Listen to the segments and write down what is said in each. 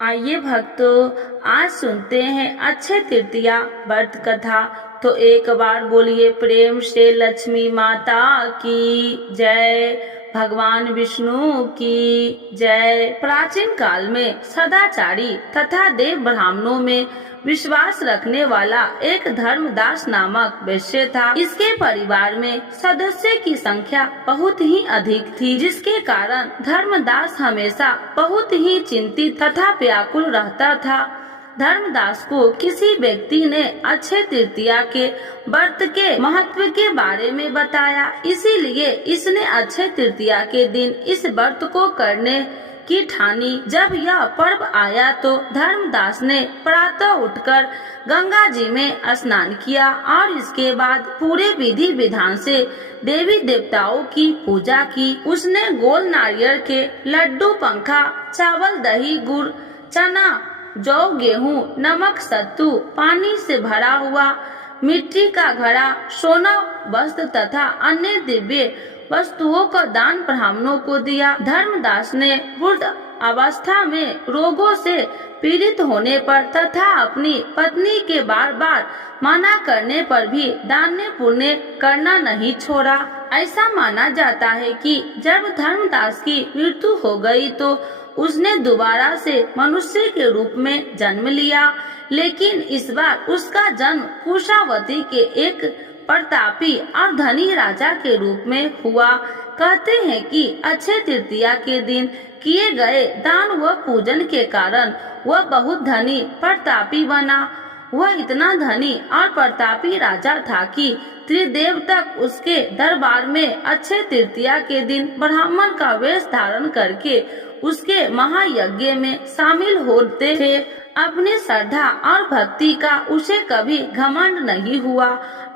आइए भक्तों, आज सुनते हैं अक्षय तृतीया व्रत कथा। तो एक बार बोलिए प्रेम से लक्ष्मी माता की जय, भगवान विष्णु की जय। प्राचीन काल में सदाचारी तथा देव ब्राह्मणों में विश्वास रखने वाला एक धर्मदास नामक वैश्य था। इसके परिवार में सदस्य की संख्या बहुत ही अधिक थी, जिसके कारण धर्मदास हमेशा बहुत ही चिंतित तथा व्याकुल रहता था। धर्मदास को किसी व्यक्ति ने अक्षय तृतीया के व्रत के महत्व के बारे में बताया, इसीलिए इसने अक्षय तृतीया के दिन इस व्रत को करने की ठानी। जब यह पर्व आया तो धर्मदास ने प्रातः उठकर गंगा जी में स्नान किया और इसके बाद पूरे विधि विधान से देवी देवताओं की पूजा की। उसने गोल नारियल के लड्डू, पंखा, चावल, दही, गुड़, चना, जौ, गेहूं, नमक, सत्तू, पानी से भरा हुआ मिट्टी का घड़ा, सोना, वस्त्र तथा अन्य दिव्य वस्तुओं का दान ब्राह्मणों को दिया। धर्मदास ने वृद्ध अवस्था में रोगों से पीड़ित होने पर तथा अपनी पत्नी के बार बार मना करने पर भी दान पुण्य करना नहीं छोड़ा। ऐसा माना जाता है कि जब धर्मदास की मृत्यु हो गई तो उसने दोबारा से मनुष्य के रूप में जन्म लिया, लेकिन इस बार उसका जन्म कुशावती के एक प्रतापी और धनी राजा के रूप में हुआ। कहते हैं कि अक्षय तृतीया के दिन किए गए दान व पूजन के कारण वह बहुत धनी प्रतापी बना। वह इतना धनी और प्रतापी राजा था कि त्रिदेव तक उसके दरबार में अक्षय तृतीया के दिन ब्राह्मण का वेश धारण करके उसके महायज्ञ में शामिल होते थे। अपनी श्रद्धा और भक्ति का उसे कभी घमंड नहीं हुआ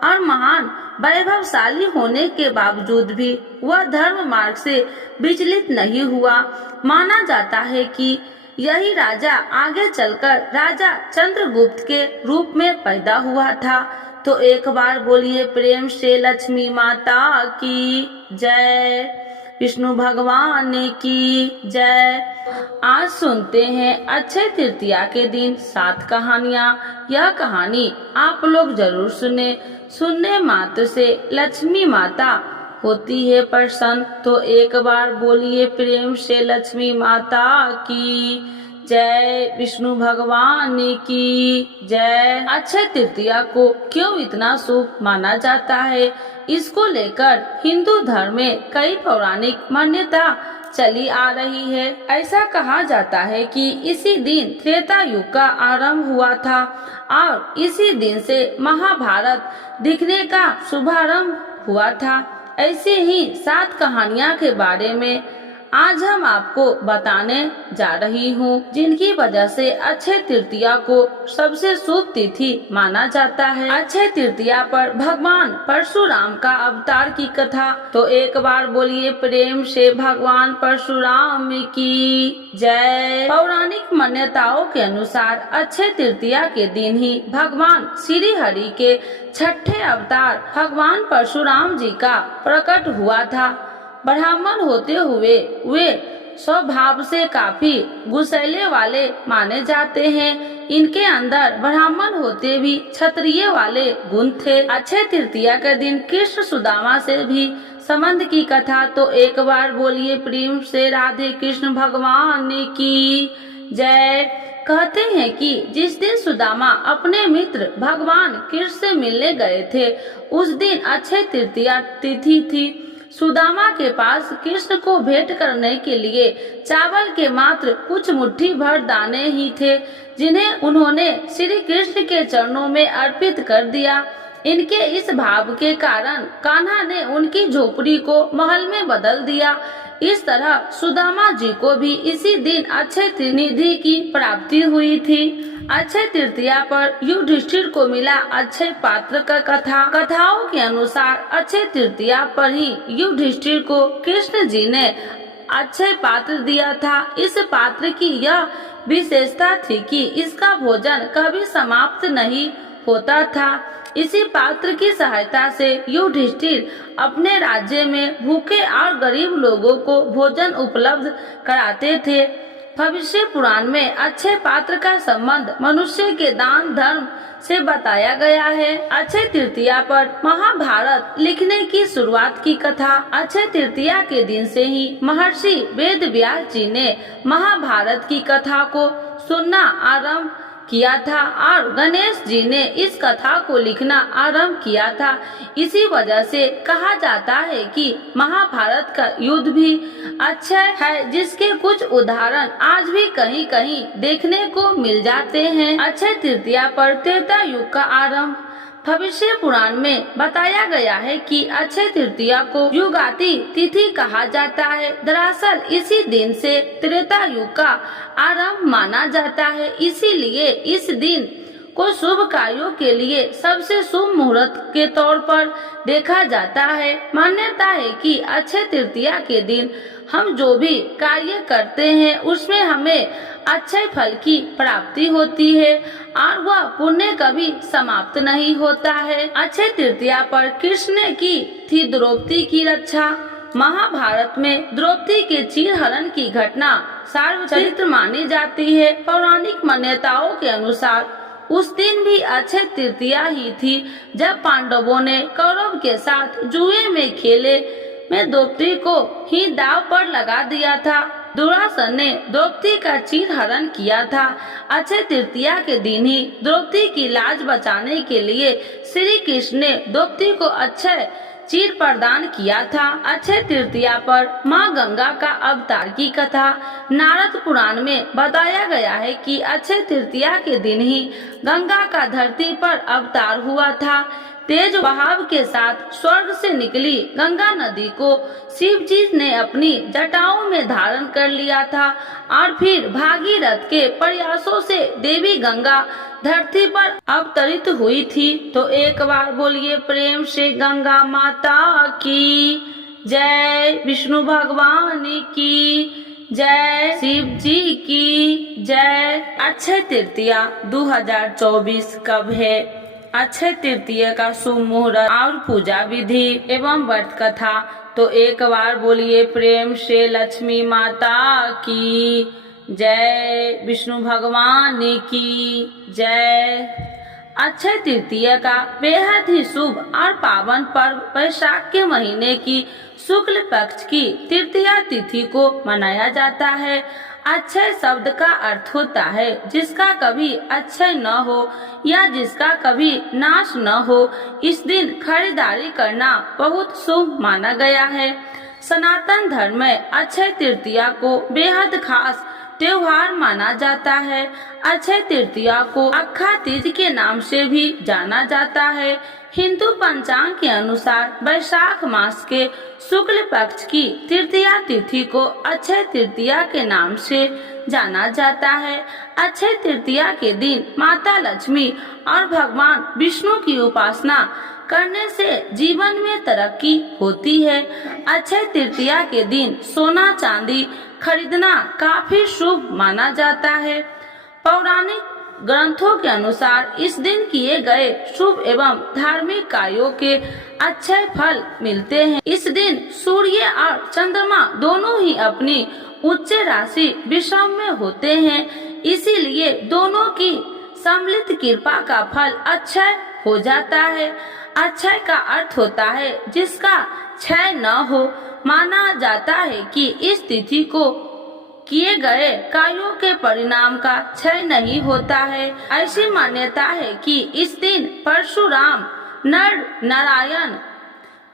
और महान वैभवशाली होने के बावजूद भी वह धर्म मार्ग से विचलित नहीं हुआ। माना जाता है कि यही राजा आगे चलकर राजा चंद्रगुप्त के रूप में पैदा हुआ था। तो एक बार बोलिए प्रेम से लक्ष्मी माता की जय, विष्णु भगवान की जय। आज सुनते हैं अक्षय तृतीया के दिन 7 कहानियाँ। यह कहानी आप लोग जरूर सुने। सुनने मात्र से लक्ष्मी माता होती है प्रसन्न। तो एक बार बोलिए प्रेम से लक्ष्मी माता की जय, विष्णु भगवान की जय। अक्षय तृतीया को क्यों इतना शुभ माना जाता है, इसको लेकर हिंदू धर्म में कई पौराणिक मान्यता चली आ रही है। ऐसा कहा जाता है कि इसी दिन त्रेता युग का आरंभ हुआ था और इसी दिन से महाभारत दिखने का शुभारंभ हुआ था। ऐसे ही 7 कहानियाँ के बारे में आज हम आपको बताने जा रही हूँ, जिनकी वजह से अक्षय तृतीया को सबसे शुभ तिथि माना जाता है। अक्षय तृतीया पर भगवान परशुराम का अवतार की कथा। तो एक बार बोलिए प्रेम से भगवान परशुराम की जय। पौराणिक मान्यताओं के अनुसार अक्षय तृतीया के दिन ही भगवान श्री हरि के 6ठे अवतार भगवान परशुराम जी का प्रकट हुआ था। ब्राह्मण होते हुए वे स्वभाव से काफी गुस्सैले वाले माने जाते हैं। इनके अंदर ब्राह्मण होते भी क्षत्रिय वाले गुण थे। अक्षय तृतीया के दिन कृष्ण सुदामा से भी संबंध की कथा। तो एक बार बोलिए प्रेम से राधे कृष्ण भगवान की जय। कहते हैं कि जिस दिन सुदामा अपने मित्र भगवान कृष्ण से मिलने गए थे, उस दिन अक्षय तृतीया तिथि थी। सुदामा के पास कृष्ण को भेंट करने के लिए चावल के मात्र कुछ मुट्ठी भर दाने ही थे, जिन्हें उन्होंने श्री कृष्ण के चरणों में अर्पित कर दिया। इनके इस भाव के कारण कान्हा ने उनकी झोपड़ी को महल में बदल दिया। इस तरह सुदामा जी को भी इसी दिन अक्षय निधि की प्राप्ति हुई थी। अक्षय तृतीया पर युधिष्ठिर को मिला अक्षय पात्र का कथा। कथाओं के अनुसार अक्षय तृतीया पर ही युधिष्ठिर को कृष्ण जी ने अक्षय पात्र दिया था। इस पात्र की यह विशेषता थी कि इसका भोजन कभी समाप्त नहीं होता था। इसी पात्र की सहायता से युधिष्ठिर अपने राज्य में भूखे और गरीब लोगों को भोजन उपलब्ध कराते थे। भविष्य पुराण में अक्षय पात्र का संबंध मनुष्य के दान धर्म से बताया गया है। अक्षय तृतीया पर महाभारत लिखने की शुरुआत की कथा। अक्षय तृतीया के दिन से ही महर्षि वेद व्यास जी ने महाभारत की कथा को सुनना आरंभ किया था और गणेश जी ने इस कथा को लिखना आरंभ किया था। इसी वजह से कहा जाता है कि महाभारत का युद्ध भी अक्षय है, जिसके कुछ उदाहरण आज भी कहीं कहीं देखने को मिल जाते हैं। अक्षय तृतीया पर त्रेता युग का आरंभ। भविष्य पुराण में बताया गया है कि अक्षय तृतीया को युगाति तिथि कहा जाता है। दरअसल इसी दिन से त्रेता युग का आरंभ माना जाता है, इसीलिए इस दिन को शुभ कार्यों के लिए सबसे शुभ मुहूर्त के तौर पर देखा जाता है। मान्यता है कि अक्षय तृतीया के दिन हम जो भी कार्य करते हैं उसमें हमें अक्षय फल की प्राप्ति होती है और वह पुण्य कभी समाप्त नहीं होता है। अक्षय तृतीया पर कृष्ण ने की थी द्रौपदी की रक्षा। महाभारत में द्रौपदी के चीरहरण की घटना सार्वजनिक मानी जाती है। पौराणिक मान्यताओं के अनुसार उस दिन भी अक्षय तृतीया ही थी जब पांडवों ने कौरव के साथ जुए में खेले में द्रौपदी को ही दाव पर लगा दिया था। दुर्योधन ने द्रौपदी का चीरहरण किया था। अक्षय तृतीया के दिन ही द्रौपदी की लाज बचाने के लिए श्री कृष्ण ने द्रौपदी को अक्षय चीर प्रदान किया था। अक्षय तृतीया पर माँ गंगा का अवतार की कथा। नारद पुराण में बताया गया है कि अक्षय तृतीया के दिन ही गंगा का धरती पर अवतार हुआ था। तेज बहाव के साथ स्वर्ग से निकली गंगा नदी को शिव जी ने अपनी जटाओं में धारण कर लिया था और फिर भागीरथ के प्रयासों से देवी गंगा धरती पर अवतरित हुई थी। तो एक बार बोलिए प्रेम से गंगा माता की जय, विष्णु भगवान की जय, शिव जी की जय। अक्षय तृतीया 2024 कब है? अक्षय तृतीया का शुभ मुहूर्त और पूजा विधि एवं व्रत कथा। तो एक बार बोलिए प्रेम से लक्ष्मी माता की जय, विष्णु भगवान की जय। अक्षय तृतीया का बेहद ही शुभ और पावन पर्व वैशाख के महीने की शुक्ल पक्ष की तृतीया तिथि को मनाया जाता है। अक्षय शब्द का अर्थ होता है जिसका कभी अक्षय न हो या जिसका कभी नाश न हो। इस दिन खरीदारी करना बहुत शुभ माना गया है। सनातन धर्म में अक्षय तृतीया को बेहद खास त्योहार माना जाता है। अक्षय तृतीया को अक्खा तीज के नाम से भी जाना जाता है। हिंदू पंचांग के अनुसार वैशाख मास के शुक्ल पक्ष की तृतीया तिथि को अक्षय तृतीया के नाम से जाना जाता है। अक्षय तृतीया के दिन माता लक्ष्मी और भगवान विष्णु की उपासना करने से जीवन में तरक्की होती है। अक्षय तृतीया के दिन सोना चांदी खरीदना काफी शुभ माना जाता है। पौराणिक ग्रंथों के अनुसार इस दिन किए गए शुभ एवं धार्मिक कार्यों के अक्षय फल मिलते हैं। इस दिन सूर्य और चंद्रमा दोनों ही अपनी उच्च राशि विषम में होते हैं, इसीलिए दोनों की सम्मिलित कृपा का फल अक्षय हो जाता है। अक्षय का अर्थ होता है जिसका क्षय न हो। माना जाता है कि इस तिथि को किए गए कार्यों के परिणाम का क्षय नहीं होता है। ऐसी मान्यता है कि इस दिन परशुराम नर नारायण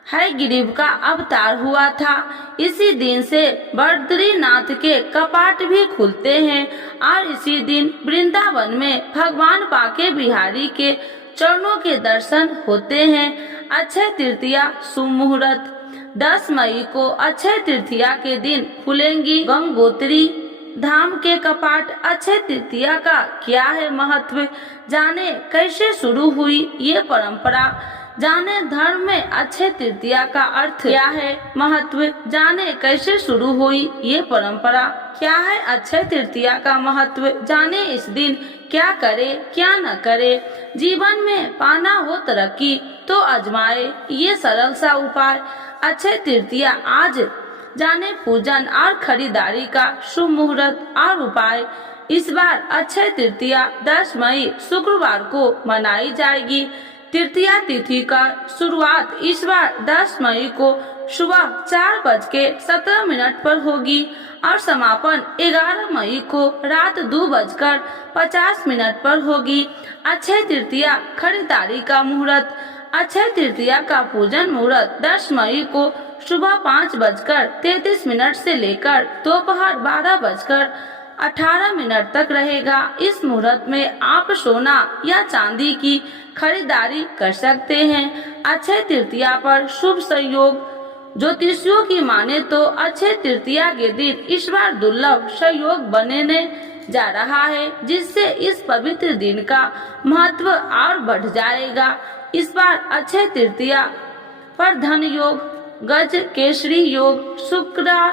है गिरीव का अवतार हुआ था। इसी दिन से बद्रीनाथ के कपाट भी खुलते हैं और इसी दिन वृंदावन में भगवान बांके बिहारी के चरणों के दर्शन होते हैं। अक्षय तृतीया शुभ मुहूर्त 10 मई को अक्षय तृतीया के दिन खुलेंगी गंगोत्री धाम के कपाट। अक्षय तृतीया का क्या है महत्व, जाने कैसे शुरू हुई ये परंपरा, जाने धर्म में अक्षय तृतीया का अर्थ क्या है, महत्व, जाने कैसे शुरू हुई ये परंपरा, क्या है अक्षय तृतीया का महत्व, जाने इस दिन क्या करे क्या न करे। जीवन में पाना हो तरक्की तो आजमाए ये सरल सा उपाय। अक्षय तृतीया आज जाने पूजन और खरीदारी का शुभ मुहूर्त और उपाय। इस बार अक्षय तृतीया 10 मई शुक्रवार को मनाई जाएगी। तृतीया तिथि का शुरुआत इस बार 10 मई को सुबह 4:17 पर होगी और समापन 11 मई को रात 2:50 पर होगी। अक्षय तृतीया खरीदारी का मुहूर्त। अक्षय तृतीया का पूजन मुहूर्त 10 मई को सुबह 5:33 से लेकर दोपहर 12:18 तक रहेगा। इस मुहूर्त में आप सोना या चांदी की खरीदारी कर सकते हैं। अक्षय तृतीया पर शुभ संयोग। ज्योतिषियों की माने तो अक्षय तृतीया के दिन इस बार दुर्लभ संयोग बनने जा रहा है, जिससे इस पवित्र दिन का महत्व और बढ़ जाएगा। इस बार अक्षय तृतीया पर धन योग, गज केसरी योग, शुक्र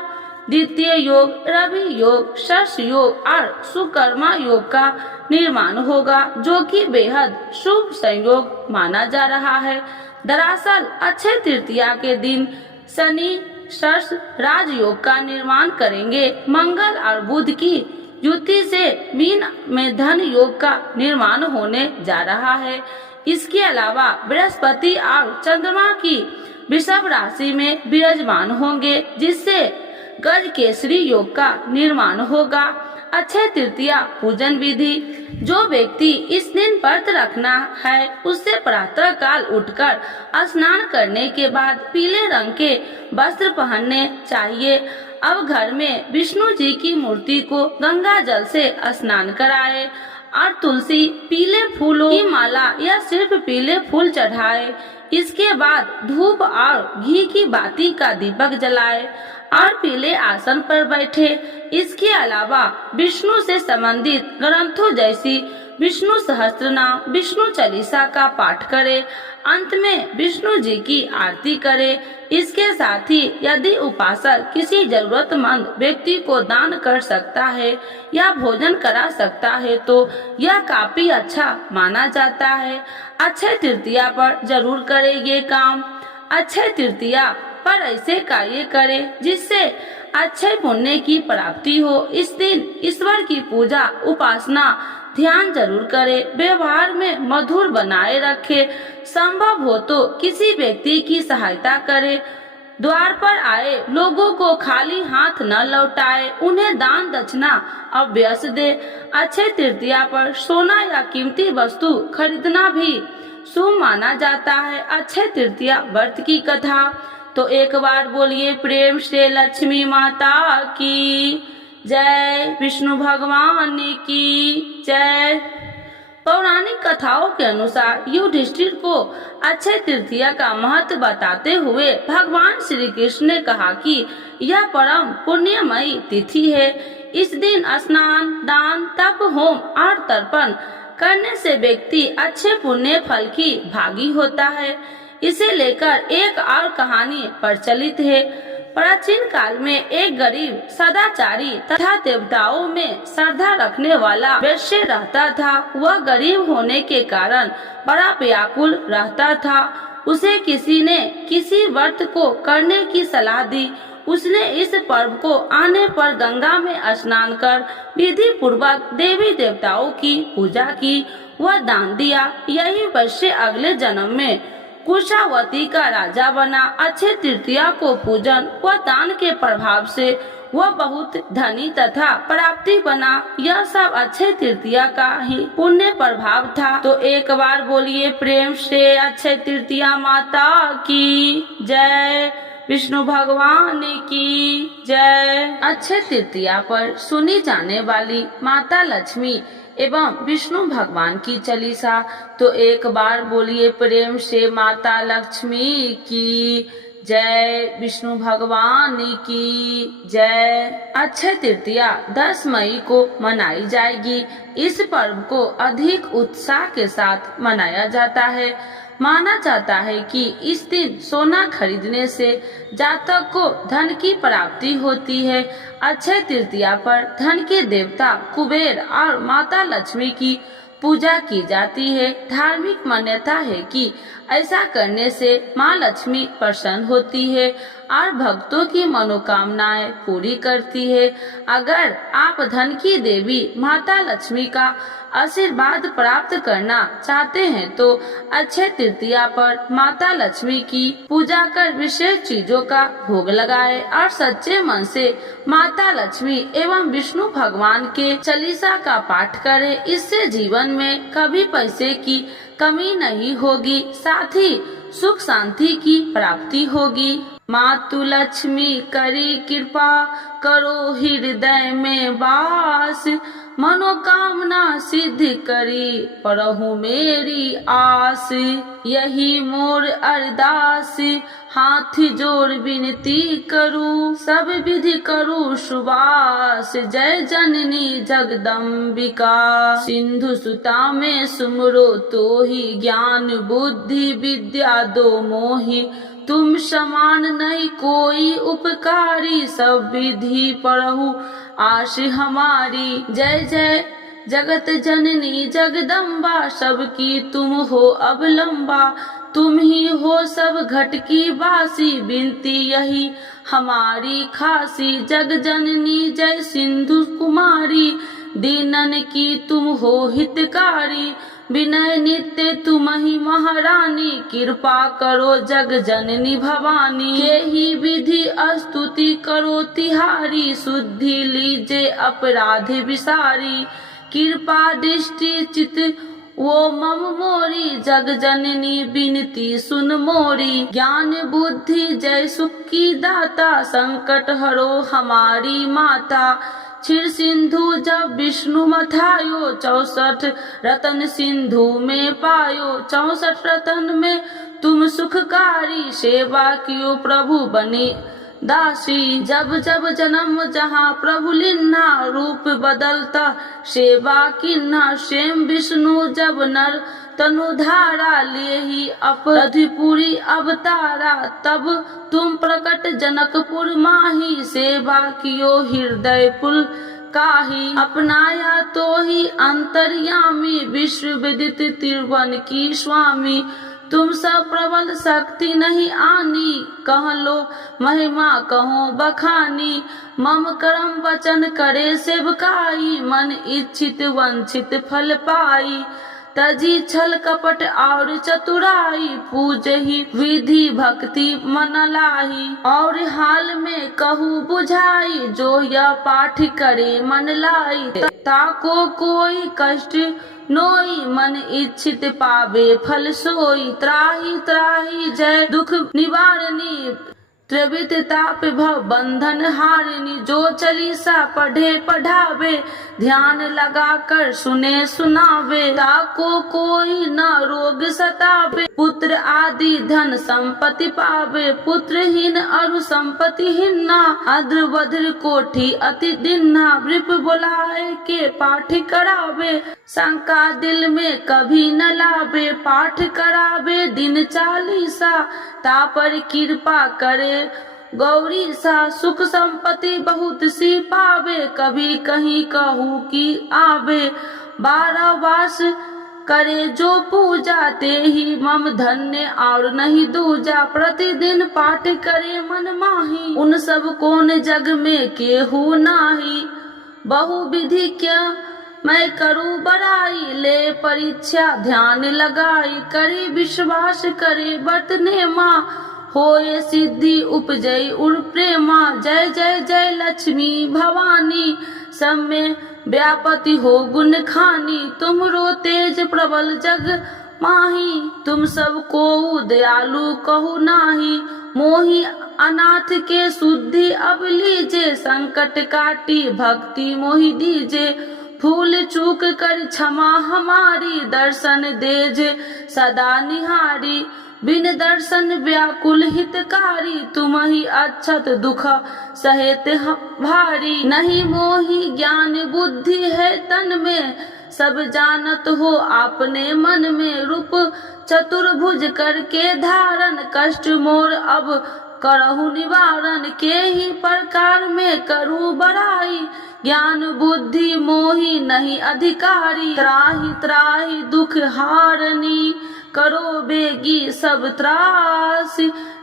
द्वितीय योग, रवि योग, शश योग और सुकर्मा योग का निर्माण होगा, जो कि बेहद शुभ संयोग माना जा रहा है। दरअसल अक्षय तृतीया के दिन शनि शश राजयोग का निर्माण करेंगे। मंगल और बुध की युति से मीन में धन योग का निर्माण होने जा रहा है। इसके अलावा बृहस्पति और चंद्रमा की वृषभ राशि में विराजमान होंगे, जिससे गज केसरी योग का निर्माण होगा। अक्षय तृतीया पूजन विधि। जो व्यक्ति इस दिन व्रत रखना है, उससे प्रातः काल उठकर स्नान करने के बाद पीले रंग के वस्त्र पहनने चाहिए। अब घर में विष्णु जी की मूर्ति को गंगा जल से स्नान कराए और तुलसी पीले फूलों की माला या सिर्फ पीले फूल चढ़ाए। इसके बाद धूप और घी की बाती का दीपक जलाए और पीले आसन पर बैठे। इसके अलावा विष्णु से संबंधित ग्रंथों जैसी विष्णु सहस्त्रनाम, विष्णु चालीसा का पाठ करे। अंत में विष्णु जी की आरती करे। इसके साथ ही यदि उपासक किसी जरूरतमंद व्यक्ति को दान कर सकता है या भोजन करा सकता है, तो यह काफी अच्छा माना जाता है। अक्षय तृतीया पर जरूर करे ये काम। अक्षय तृतीया पर ऐसे कार्य करे जिससे अक्षय पुण्य की प्राप्ति हो। इस दिन ईश्वर की पूजा उपासना ध्यान जरूर करे। व्यवहार में मधुर बनाए रखे। संभव हो तो किसी व्यक्ति की सहायता करे। द्वार पर आए लोगों को खाली हाथ न लौटाए, उन्हें दान दक्षिणा अवश्य दे। अक्षय तृतीया पर सोना या कीमती वस्तु खरीदना भी शुभ माना जाता है। अक्षय तृतीया व्रत की कथा। तो एक बार बोलिए प्रेम से लक्ष्मी माता की जय, विष्णु भगवान की जय। पौराणिक कथाओं के अनुसार युधिष्ठिर को अक्षय तृतीया का महत्व बताते हुए भगवान श्री कृष्ण ने कहा कि यह परम पुण्यमयी तिथि है। इस दिन स्नान, दान, तप, होम और तर्पण करने से व्यक्ति अच्छे पुण्य फल की भागी होता है। इसे लेकर एक और कहानी प्रचलित है। प्राचीन काल में एक गरीब सदाचारी तथा देवताओं में श्रद्धा रखने वाला वैश्य रहता था। वह गरीब होने के कारण बड़ा व्याकुल रहता था। उसे किसी ने किसी व्रत को करने की सलाह दी। उसने इस पर्व को आने पर गंगा में स्नान कर विधि पूर्वक देवी देवताओं की पूजा की। वह दान दिया। यही वैश्य अगले जन्म में कुशावती का राजा बना। अक्षय तृतीया को पूजन व दान के प्रभाव से वह बहुत धनी तथा प्राप्ति बना। यह सब अक्षय तृतीया का ही पुण्य प्रभाव था। तो एक बार बोलिए प्रेम से अक्षय तृतीया माता की जय, विष्णु भगवान की जय। अक्षय तृतीया पर सुनी जाने वाली माता लक्ष्मी एवं विष्णु भगवान की चालीसा। तो एक बार बोलिए प्रेम से माता लक्ष्मी की जय, विष्णु भगवान की जय। अक्षय तृतीया 10 मई को मनाई जाएगी। इस पर्व को अधिक उत्साह के साथ मनाया जाता है। माना जाता है कि इस दिन सोना खरीदने से जातक को धन की प्राप्ति होती है। अक्षय तृतीया पर धन के देवता कुबेर और माता लक्ष्मी की पूजा की जाती है। धार्मिक मान्यता है कि ऐसा करने से माँ लक्ष्मी प्रसन्न होती है और भक्तों की मनोकामनाएं पूरी करती है। अगर आप धन की देवी माता लक्ष्मी का आशीर्वाद प्राप्त करना चाहते हैं तो अक्षय तृतीया पर माता लक्ष्मी की पूजा कर विशेष चीजों का भोग लगाए और सच्चे मन से माता लक्ष्मी एवं विष्णु भगवान के चालीसा का पाठ करें। इससे जीवन में कभी पैसे की कमी नहीं होगी, साथ ही सुख शांति की प्राप्ति होगी। मातु लक्ष्मी करी कृपा, करो हृदय में वास, मनोकामना सिद्ध करी परहु मेरी आस। यही मोर अरदास, हाथ जोड़ विनती करूं, सब विधि करूं सुबास। जय जननी जगदम्बिका, सिंधु सुता में सुमरो तो ही, ज्ञान बुद्धि विद्या दो मोहि, तुम समान नहीं कोई उपकारी, सब विधि पढ़ू आश हमारी। जय जय जगत जननी जगदम्बा, सबकी तुम हो अवलंबा, तुम ही हो सब घट की बासी, बिनती यही हमारी खासी। जग जननी जय सिंधु कुमारी, दीनन की तुम हो हितकारी, विनय नित्य तुम ही महारानी, कृपा करो जग जननी भवानी। के ही विधि स्तुति करो तिहारी, शुद्धि लीजे अपराध विसारी, कृपा दृष्टि चित वो मम मोरी, जग जननी बिनती सुन मोरी। ज्ञान बुद्धि जय सुख की दाता, संकट हरो हमारी माता। क्षीर सिंधु जब विष्णु मथायो, 64 रतन सिंधु में पायो, 64 रतन में तुम सुखकारी, सेवा कियो प्रभु बने दासी। जब जब जन्म जहाँ प्रभु लिन्हा, रूप बदलता सेवा किन्हा, स्वयं विष्णु जब नर तनु धारा, लिए ही अपराधिपुरी अवतारा, तब तुम प्रकट जनकपुर माही, सेवा कियो हृदय पुल काही। अपनाया तो ही अंतर्यामी, विश्व विदित त्रिभुवन की स्वामी, तुम सब प्रबल शक्ति नहीं आनी, कह लो महिमा कहो बखानी। मम कर्म वचन करे सेवकाई, मन इच्छित वंचित फल पाई। तजी छल कपट और चतुराई, पूज ही विधि भक्ति मन लाही। और हाल में कहूँ बुझाई, जो यह पाठ करे मन लाई। ताको कोई कष्ट नोई, मन इच्छित पावे फल सोई। त्राही त्राही जय दुख निवारणी, त्रिविध ताप भव बंधन हारिणी। जो चालीसा पढ़े पढ़ावे, ध्यान लगा कर सुने सुनावे। ताको कोई न रोग सतावे, पुत्र आदि धन संपत्ति पावे। पुत्रहीन अरु संपत्ति हिन्ना, अद्र वज्र कोठी अति दिन्ना। वृप बुलाए के पाठ करावे, शंका दिल में कभी न लावे। पाठ करावे दिन चालीसा, तापर कृपा करे गौरी सा। सुख संपत्ति बहुत सी पावे, कभी कहीं कहूँ की आवे। 12 वास करे जो पूजा, ते ही मम धन्य और नहीं दूजा। प्रतिदिन पाठ करे मन माही, उन सब कौन जग में केहू नाही। बहु विधि क्या मैं करूँ बड़ाई, ले परीक्षा ध्यान लगाई। करे विश्वास करे बरतने माँ, होए सिद्धि उपजय उर प्रेमा। जय जय जय लक्ष्मी भवानी, सब में व्यापति हो गुण खानी। तुमरो तेज प्रबल जग माही, तुम सब को दयालु कहु नाही। मोहि अनाथ के शुद्धि अब लीजे, संकट काटी भक्ति मोहि दीजे। भूल चूक कर क्षमा हमारी, दर्शन देजे सदा निहारी। बिन दर्शन व्याकुल हितकारी, तुम ही अक्षत दुख सहेत भारी। नहीं मोहि ज्ञान बुद्धि है तन में, सब जानत हो आपने मन में। रूप चतुर्भुज करके धारण, कष्ट मोर अब करहु निवारण। के ही प्रकार में करूँ बड़ाई, ज्ञान बुद्धि मोहि नहीं अधिकारी। त्राहि त्राहि दुख हारनी, करो बेगी सब त्रास।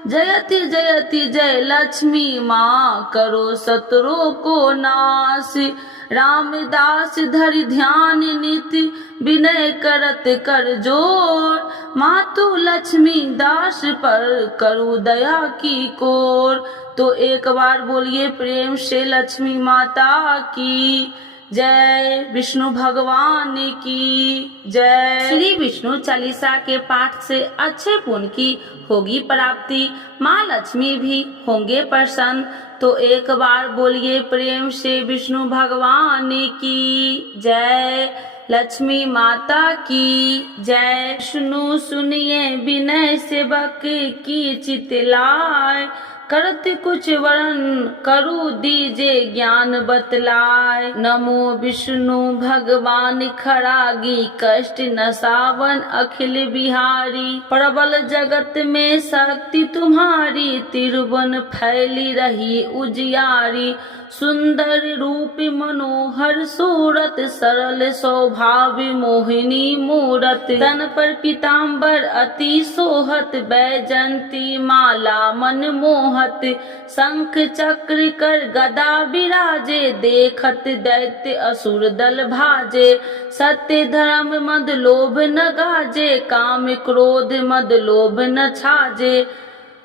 जयति जयति जय लक्ष्मी माँ, करो शत्रुओं को नाश। रामदास धरि ध्यान नित, विनय करत कर जोर। मातु लक्ष्मी दास पर, करू दया की कोर। तो एक बार बोलिए प्रेम से लक्ष्मी माता की जय, विष्णु भगवान की जय। श्री विष्णु चालीसा के पाठ से अच्छे पुण्य की होगी प्राप्ति, माँ लक्ष्मी भी होंगे प्रसन्न। तो एक बार बोलिए प्रेम से विष्णु भगवान की जय, लक्ष्मी माता की जय। विष्णु सुनिए विनय सेवक की चितलाय, करत कुछ वरण करू दीजे ज्ञान बतलाय। नमो विष्णु भगवान खरागी, कष्ट नसावन अखिल बिहारी। प्रबल जगत में शक्ति तुम्हारी, तिरुवन फैली रही उजियारी। सुंदर रूप मनोहर सूरत, सरल स्वभाव मोहिनी मूरत। तन पर पीताम्बर अति सोहत, बैजंती माला मन मोहत। शंख चक्र कर गदा विराजे, देखत दैत्य असुर दल भाजे। सत्य धर्म मद लोभ न गाजे, काम क्रोध मद लोभ न छाजे।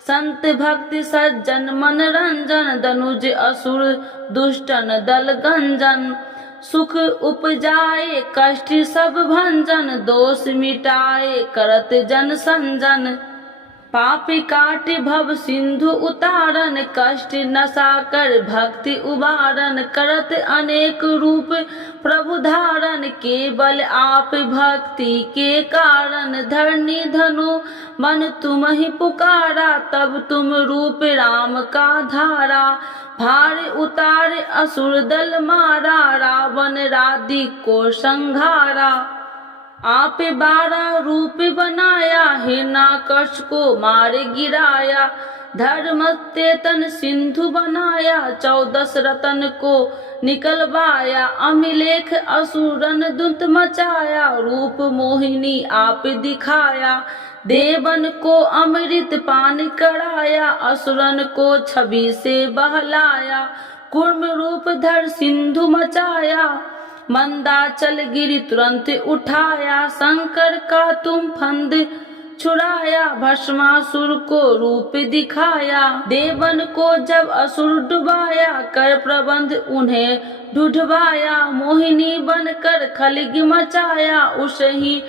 संत भक्त सज्जन मन रंजन, दनुज असुर दुष्टन दल गंजन। सुख उपजाए कष्ट सब भंजन, दोष मिटाए करत जन संजन। पाप काट भव सिंधु उतारन, कष्ट नसा कर भक्ति उबारन। करत अनेक रूप प्रभु धारण, केवल आप भक्ति के कारण। धरनी धनु मन तुम ही पुकारा, तब तुम रूप राम का धारा। भार उतार असुर दल मारा, रावण राधिक को संघारा। आप 12 रूप बनाया, हिरण्याकश को मार गिराया। धर्म तेतन सिंधु बनाया, 14 रतन को निकलवाया। अमिलेख असुरन दुंत मचाया, रूप मोहिनी आप दिखाया। देवन को अमृत पान कराया, असुरन को छवि से बहलाया। कूर्म रूप धर सिंधु मचाया, मंदाचल गिरी तुरंत उठाया। शंकर का तुम फंद छुड़ाया, भस्मासुर को रूप दिखाया। देवन को जब असुर डुबाया, कर प्रबंध उन्हें ढूढ़वाया। मोहिनी बनकर खलगी मचाया, उसे ही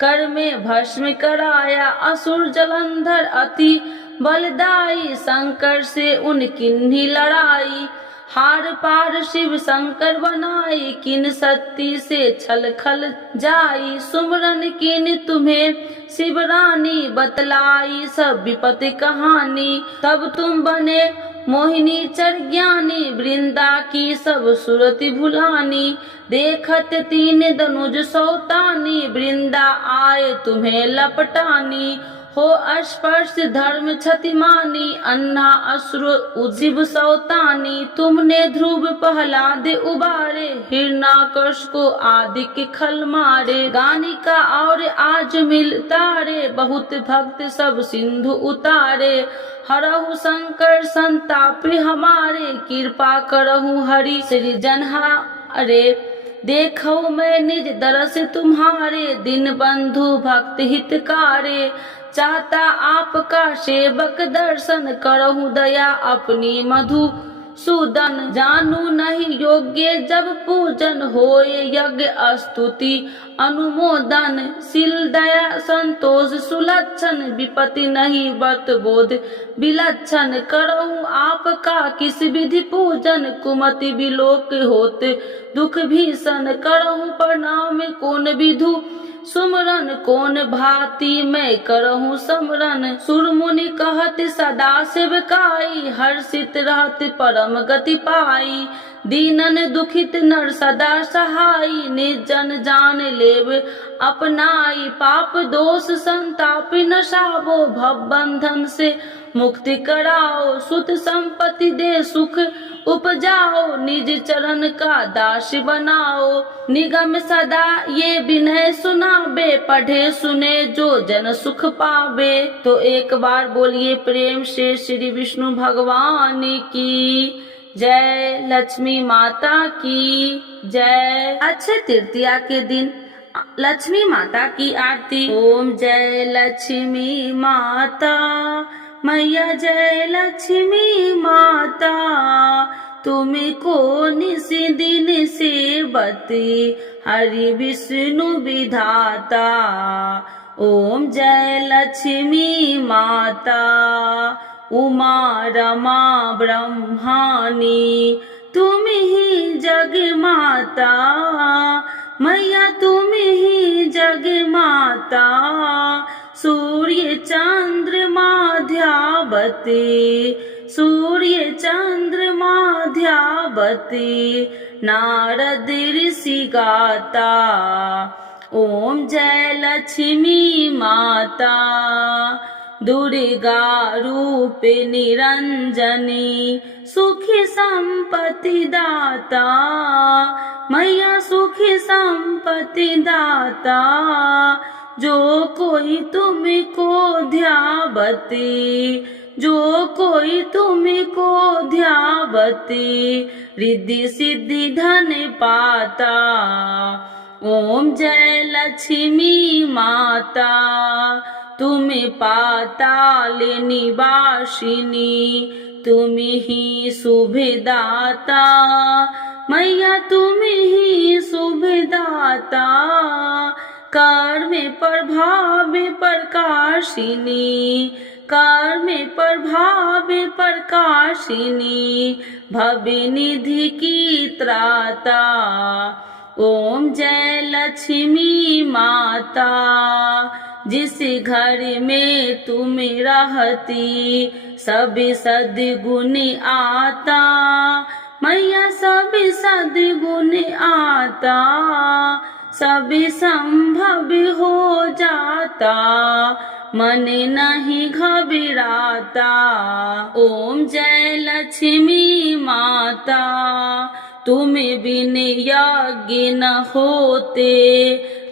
कर में भस्म कराया। असुर जलंधर अति बलदाई, शंकर से उनकी लड़ाई। हार पार शिव शंकर बनाई, किन सत्ती से छल खल जाई। सुमरन किन तुम्हें शिव रानी, बतलाई सब विपत्ति कहानी। तब तुम बने मोहिनी चर ज्ञानी, वृंदा की सब सुरति भुलानी। देखत 3 धनुज सौतानी, वृंदा आए तुम्हें लपटानी। हो स्पर्श धर्म क्षतिमानी, अन्ना असुर उजिब सौतानी। तुमने ध्रुव प्रहलाद उबारे, हिरण्याकश को आदि के खल मारे। गानिका और आज मिल तारे, बहुत भक्त सब सिंधु उतारे। हरहु शंकर संताप हमारे, कृपा करहु हरि सृजन हारे। देखो मैं निज दरस तुम्हारे, दिन बंधु भक्त हितकारे। चाहता आपका सेवक दर्शन, करहु दया अपनी मधुसूदन। जानू नहीं योग्य जब पूजन, होए यज्ञ स्तुति अनुमोदन। शील दया संतोष सुलक्षण, विपत्ति नहीं व्रत बोध विलक्षण। करहु आपका किस विधि पूजन, कुमति विलोक होत दुख भीषण। करहु प्रणाम कौन विधु सुमरन, कौन भांति मैं करहु समरन। सुर मुनि कहत सदा सेवकाई, हर्षित रहत परम गति पाई। दीनन दुखित नर सदा सहाई, निर्जन जान लेव अपनाई, पाप दोष संताप नसावो, भव बंधन से मुक्ति कराओ, सुत संपत्ति दे सुख उपजाओ, निज चरण का दास बनाओ, निगम सदा ये विनय सुनावे, पढ़े सुने जो जन सुख पावे। तो एक बार बोलिए प्रेम से श्री विष्णु भगवान की जय, लक्ष्मी माता की जय। अक्षय तृतीया के दिन लक्ष्मी माता की आरती। ओम जय लक्ष्मी माता मैया, जय लक्ष्मी माता, तुमको निस दिन सेवती हरि विष्णु विधाता। ओम जय लक्ष्मी माता उमा रमा ब्रह्मानी, तुम ही जग माता मैया, तुम ही जग माता, सूर्य चंद्रमा ध्यावती, सूर्य चंद्रमा ध्यावती, नारद ऋषि गाता। ओम जय लक्ष्मी माता दुर्गा रूप निरंजनी, सुखी संपत्ति दाता मैया, सुखी संपत्ति दाता, जो कोई तुमको ध्यावती, जो कोई तुमको ध्यावती, रिद्धि सिद्धि धन पाता। ओम जय लक्ष्मी माता तुम पाताल निवासिनी, तुम ही शुभदाता मैया, तुम ही शुभदाता, कर्म प्रभाव प्रकाशिनी, कर्म प्रभाव प्रकाशिनी, भव्य निधि की त्राता। ओम जय लक्ष्मी माता जिस घर में तुम रहती, सब सद्गुण आता मैया, सब सद्गुण आता, सब संभव हो जाता, मन नहीं घबराता। ओम जय लक्ष्मी माता तुम बिन यज्ञ न होते,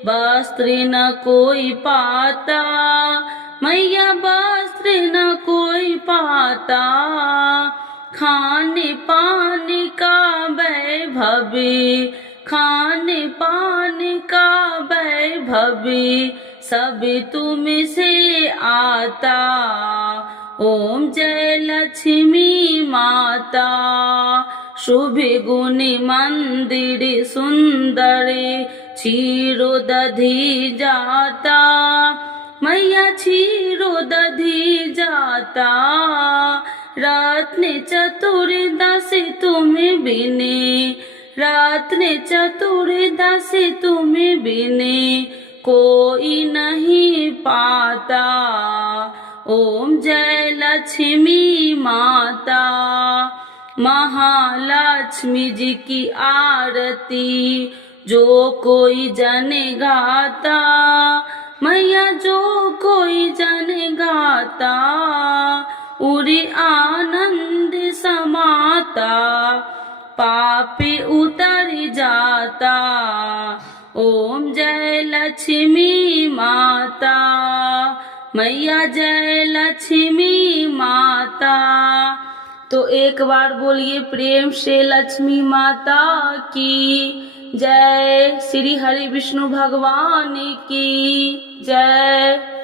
वस्त्र न कोई पाता मैया, वस्त्र न कोई पाता, खाने पाने का वैभव, खाने पाने का वैभव, सब तुम से आता। ओम जय लक्ष्मी माता शुभ गुण मंदिर सुंदर, क्षीरो दधी जाता मैया, क्षीरो दधी जाता, रत्न चतुर्दशी तुम बिने, रत्न चतुर्दशी तुम बिने कोई नहीं पाता। ओम जय लक्ष्मी माता महालक्ष्मी जी की आरती, जो कोई जन गाता मैया, जो कोई जन गाता, उरी आनंद समाता, पापी उतर जाता। ओम जय लक्ष्मी माता मैया, जय लक्ष्मी माता। तो एक बार बोलिए प्रेम से लक्ष्मी माता की जय, श्री हरि विष्णु भगवान की जय।